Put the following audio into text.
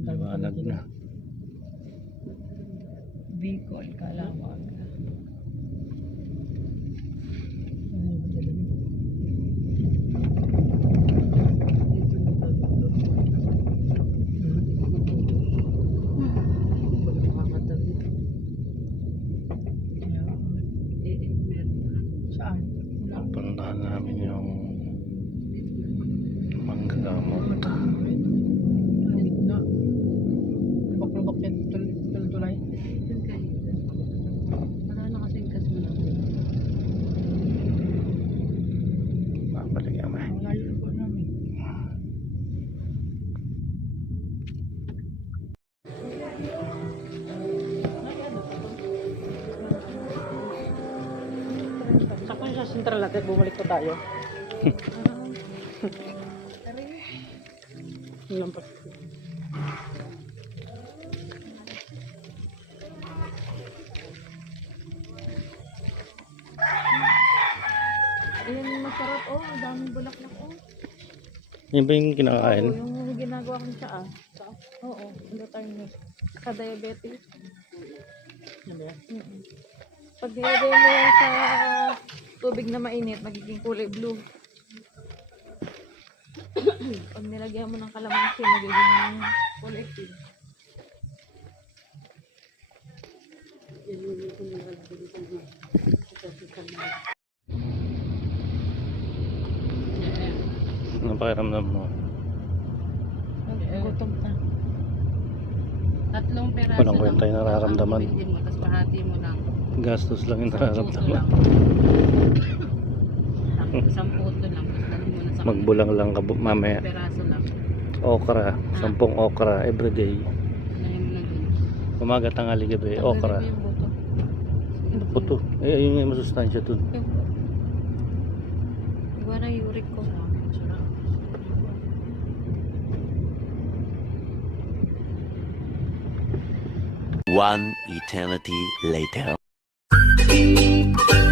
Liwanag na. Bicol, Kalawag. Saan? Wala. Puntahan namin yung manggagamot. Hindi Saka sa Central natin, bumalik pa tayo. Pa. Ayan, masarap oh. Ang daming bulaklak oh. Yan ba yung kinakain? Oo, yung ginagawa kong tsaa. Oo, ano tayo ni sa diabetes. Ano yan? Mm Pag nilagay mo yan sa tubig na mainit, magiging kulay blue. Pag nilagyan mo ng kalamansi, magiging kulay pink. Anong pakiramdam mo? Gutom na. Tatlong peraso Walang kwenta yung nararamdaman. Tapos bahati mo lang. Gastos lang yung nararamdaman. lang. Isang puto lang. Magbulang lang ka mamaya. Okra. Sampung okra everyday. Dun. Umaga, tanghali, gabi. Okra. Puto. Eh, yun yung masustansya dun. Na uric ko. One eternity later. thank you